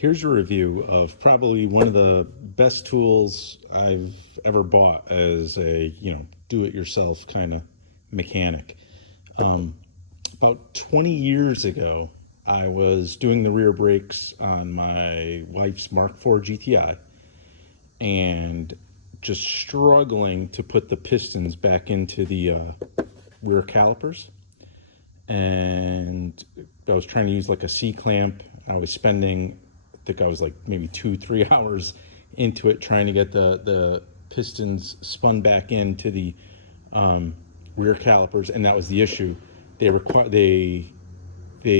Here's a review of probably one of the best tools I've ever bought as a, do-it-yourself kind of mechanic. About 20 years ago, I was doing the rear brakes on my wife's Mark IV GTI and just struggling to put the pistons back into the rear calipers. And I was trying to use like a C-clamp. I was spending, I think I was like maybe 2-3 hours into it trying to get the pistons spun back into the rear calipers, and that was the issue. They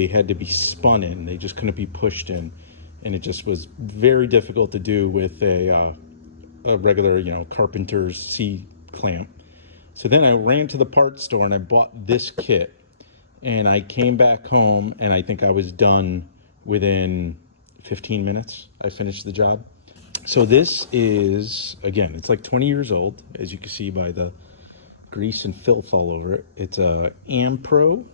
had to be spun in. They just couldn't be pushed in, and it just was very difficult to do with a regular, carpenter's C-clamp. So then I ran to the parts store and I bought this kit, and I came back home and I think I was done within 15 minutes. I finished the job. So this is, again, it's like 20 years old, as you can see by the grease and filth all over it. It's a Ampro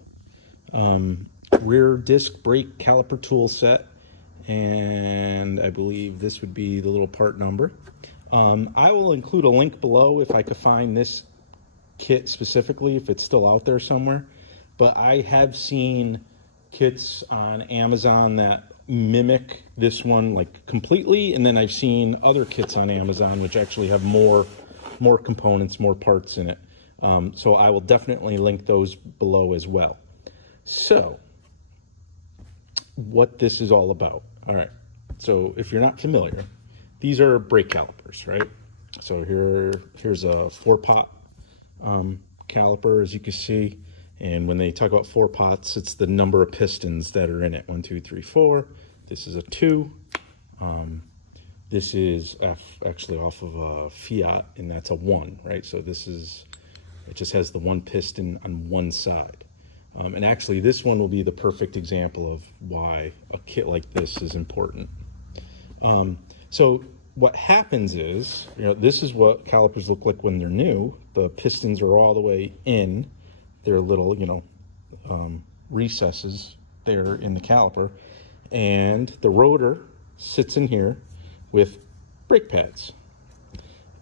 rear disc brake caliper tool set, and I believe this would be the little part number. I will include a link below if I could find this kit specifically, if it's still out there somewhere. But I have seen kits on Amazon that mimic this one like completely, and then I've seen other kits on Amazon which actually have more components, more parts in it. So I will definitely link those below as well. So what this is all about. All right, so if you're not familiar, these are brake calipers, right? So here's a 4-pot caliper, as you can see. And when they talk about 4 pots, it's the number of pistons that are in it. 1, 2, 3, 4. This is a 2. This is actually off of a Fiat, and that's a 1, right? So it just has the 1 piston on one side. And actually, this one will be the perfect example of why a kit like this is important. So what happens is, this is what calipers look like when they're new. The pistons are all the way in. They're little, recesses there in the caliper. And the rotor sits in here with brake pads.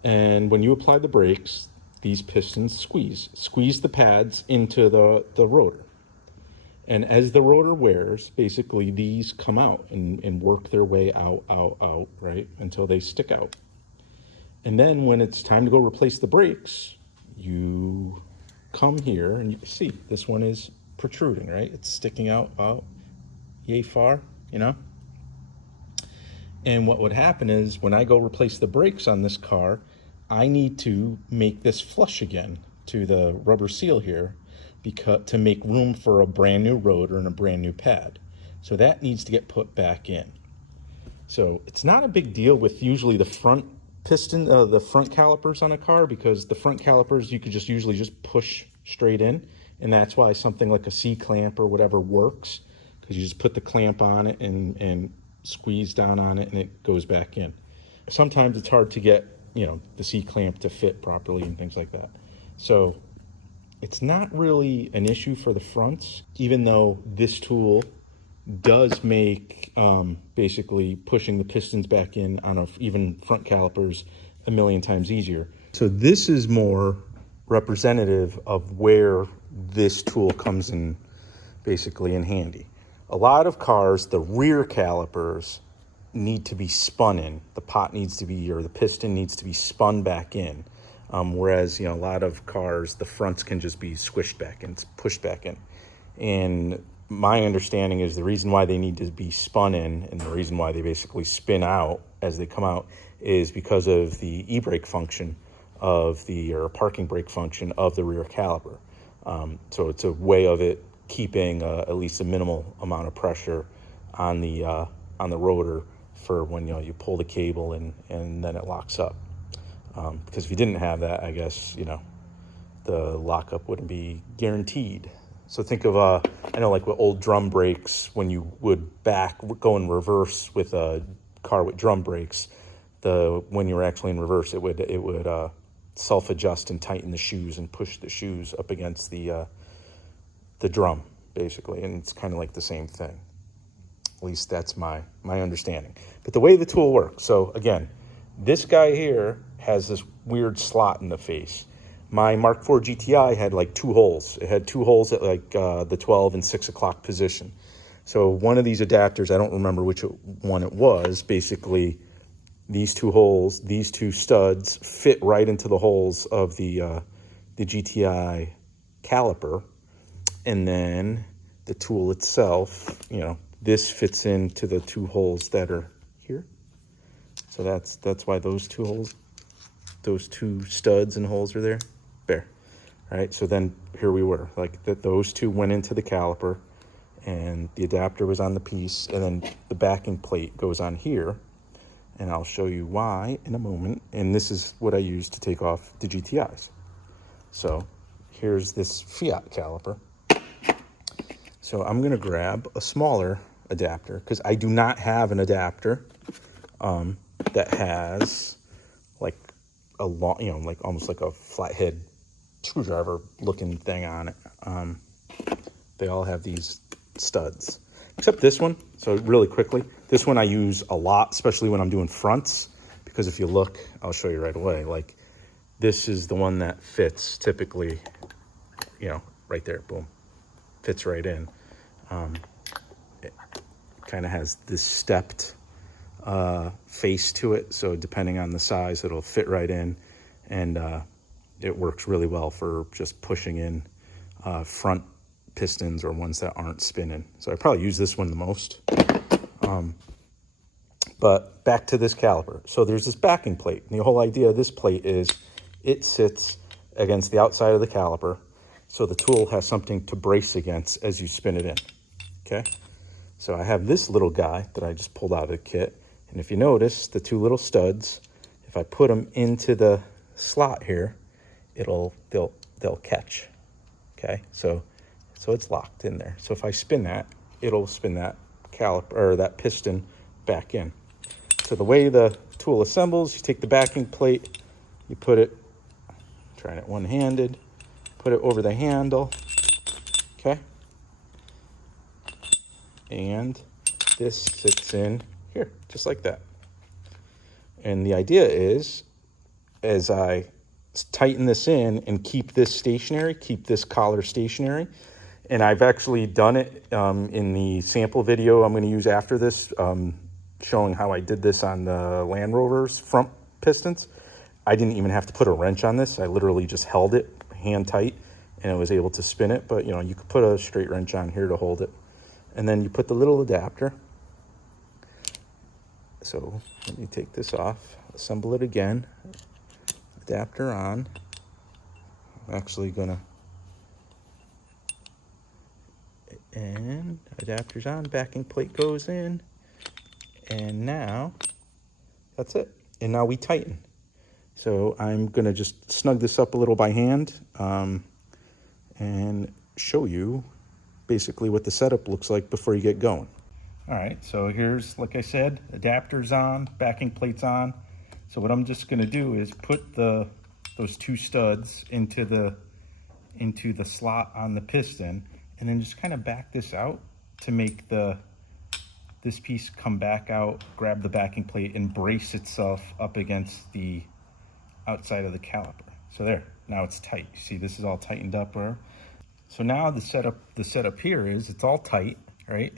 And when you apply the brakes, these pistons squeeze the pads into the rotor. And as the rotor wears, basically these come out and work their way out, right, until they stick out. And then when it's time to go replace the brakes, you come here and you can see this one is protruding, right? It's sticking out yay far, And what would happen is when I go replace the brakes on this car, I need to make this flush again to the rubber seal here to make room for a brand new rotor and a brand new pad. So that needs to get put back in. So it's not a big deal with usually the front piston, the front calipers on a car, because the front calipers you could usually just push straight in, and that's why something like a C-clamp or whatever works, because you just put the clamp on it and squeeze down on it and it goes back in. Sometimes it's hard to get the C-clamp to fit properly and things like that. So it's not really an issue for the fronts, even though this tool does make basically pushing the pistons back in on even front calipers a million times easier. So this is more representative of where this tool comes in basically in handy. A lot of cars, the rear calipers need to be spun in. The pot needs to be, or the piston needs to be spun back in. Whereas, a lot of cars, the fronts can just be squished back and pushed back in. And my understanding is the reason why they need to be spun in, and the reason why they basically spin out as they come out, is because of the e-brake function or parking brake function of the rear caliper. So it's a way of it keeping at least a minimal amount of pressure on the rotor for when you pull the cable and then it locks up. Because if you didn't have that, I guess the lockup wouldn't be guaranteed. So think of I know like with old drum brakes, when you would go in reverse with a car with drum brakes, when you were actually in reverse, it would self-adjust and tighten the shoes and push the shoes up against the drum, basically, and it's kind of like the same thing. At least that's my understanding. But the way the tool works, so again, this guy here has this weird slot in the face. My Mark IV GTI had like 2 holes. It had 2 holes at like the 12 and 6 o'clock position. So one of these adapters, I don't remember which one it was, basically these 2 holes, these 2 studs fit right into the holes of the GTI caliper. And then the tool itself, you know, this fits into the 2 holes that are here. So that's why those 2 holes, those 2 studs and holes are there. There. All right, so then here we were, like those 2 went into the caliper, and the adapter was on the piece, and then the backing plate goes on here, and I'll show you why in a moment. And this is what I use to take off the GTIs. So here's this Fiat caliper. So I'm gonna grab a smaller adapter because I do not have an adapter that has like a long, you know, like almost like a flathead screwdriver looking thing on it. They all have these studs, except this one. So really quickly, this one I use a lot, especially when I'm doing fronts, because if you look, I'll show you right away, like this is the one that fits typically, you know, right there, boom, fits right in. It kind of has this stepped face to it, so depending on the size, it'll fit right in, and it works really well for just pushing in front pistons or ones that aren't spinning. So I probably use this one the most. But back to this caliper. So there's this backing plate, and the whole idea of this plate is it sits against the outside of the caliper, so the tool has something to brace against as you spin it in, okay? So I have this little guy that I just pulled out of the kit, and if you notice, the 2 little studs, if I put them into the slot here, they'll catch, okay? So it's locked in there. So if I spin that, it'll spin that caliper or that piston back in. So the way the tool assembles, you take the backing plate, you put it, trying it one-handed, put it over the handle, okay? And this sits in here, just like that. And the idea is, as I tighten this in and keep this stationary, keep this collar stationary, and I've actually done it in the sample video I'm going to use after this, showing how I did this on the Land Rover's front pistons. I didn't even have to put a wrench on this. I literally just held it hand tight, and I was able to spin it. But, you know, you could put a straight wrench on here to hold it. And then you put the little adapter. So let me take this off, assemble it again. Adapter on. I'm actually gonna, and adapter's on, backing plate goes in, and now that's it. And now we tighten. So I'm gonna just snug this up a little by hand and show you basically what the setup looks like before you get going. All right, so here's, like I said, adapter's on, backing plate's on. So what I'm just gonna do is put those 2 studs into the slot on the piston, and then just kind of back this out to make this piece come back out, grab the backing plate, and brace itself up against the outside of the caliper. So there, now it's tight. You see, this is all tightened up. So now the setup here is it's all tight, right?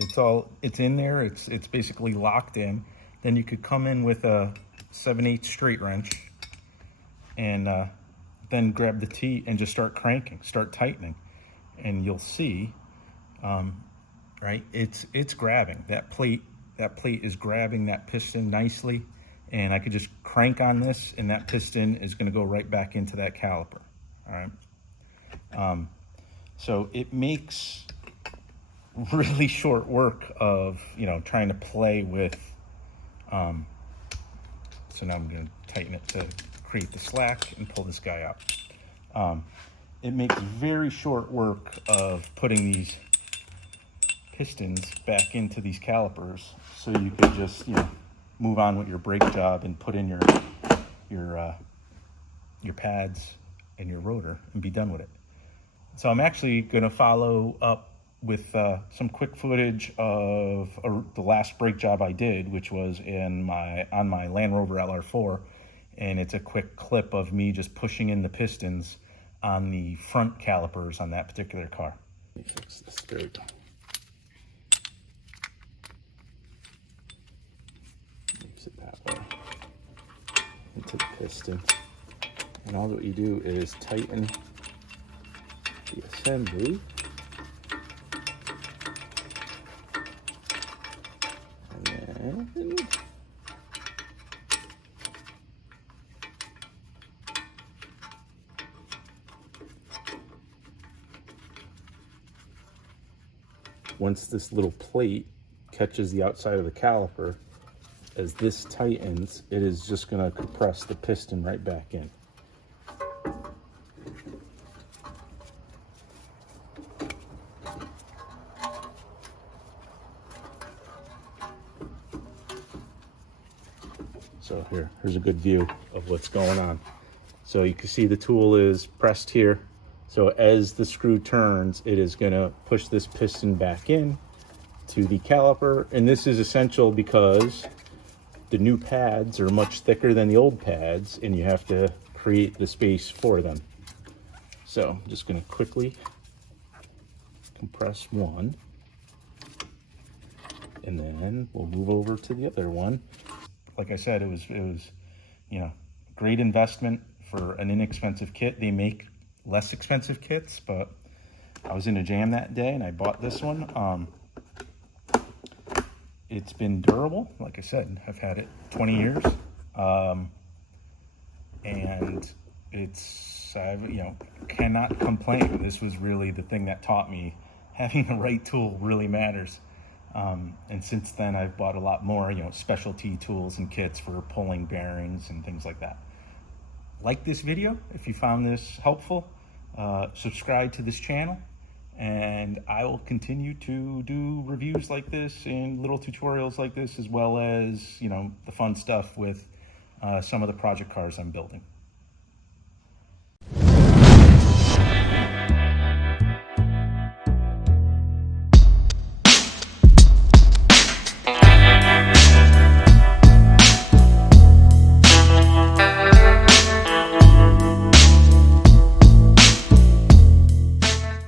It's in there. It's basically locked in. Then you could come in with a 7/8 straight wrench, and then grab the T and just start cranking, start tightening, and you'll see, right? It's grabbing that plate. That plate is grabbing that piston nicely, and I could just crank on this, and that piston is going to go right back into that caliper. All right. So it makes really short work of, you know, trying to play with. So now I'm going to tighten it to create the slack and pull this guy out. It makes very short work of putting these pistons back into these calipers, so you could just, you know, move on with your brake job and put in your pads and your rotor and be done with it. So I'm actually going to follow up with some quick footage of the last brake job I did, which was on my Land Rover LR4, and it's a quick clip of me just pushing in the pistons on the front calipers on that particular car. Let me fix this. There we go. Mix it that way into the piston, and all that you do is tighten the assembly. Once this little plate catches the outside of the caliper, as this tightens, it is just going to compress the piston right back in. So here's a good view of what's going on. So you can see the tool is pressed here. So as the screw turns, it is going to push this piston back in to the caliper. And this is essential because the new pads are much thicker than the old pads, and you have to create the space for them. So I'm just going to quickly compress one, and then we'll move over to the other one. Like I said, it was you know, great investment for an inexpensive kit. They make less expensive kits, but I was in a jam that day and I bought this one. It's been durable. Like I said, I've had it 20 years. And cannot complain. This was really the thing that taught me having the right tool really matters. And since then I've bought a lot more, specialty tools and kits for pulling bearings and things like that. Like this video if you found this helpful. Subscribe to this channel, and I will continue to do reviews like this and little tutorials like this, as well as the fun stuff with some of the project cars I'm building.